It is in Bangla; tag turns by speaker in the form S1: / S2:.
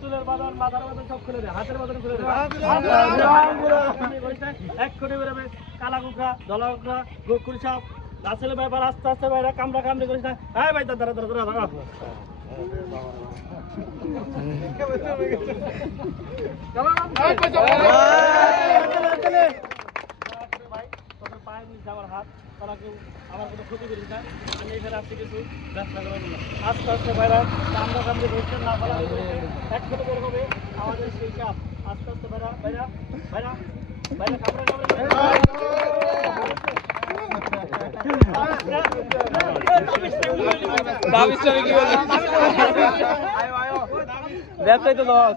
S1: চুলের বাদন মাথার বাদন সব খুলে দেয় হাতের বাদন খুলে দেয় এক্ষুনি বেরোবে কালা কুকরা ধলা কুকরা গোকুল সাপ। গাছের ব্যাপার আস্তে আস্তে বাইরে কামড়া কামড়ি করিস না। হ্যাঁ ভাই দাদা দাদা দাদা দাদা ভাই আমার কোনো ক্ষতি করিস না আমি এখানে আসছি কিছু ব্যবসা করার আস্তে আস্তে বাইরে কামড়া কামড়ি করিস না। ফালা এক ফটো বের হবে, আমাদের সেই আস্তে আস্তে বাইরা বাইরা বাইরা বাইরে কামড়ি
S2: ব্যবসায়ী কি বলে? ব্যবসায়ী তো লস।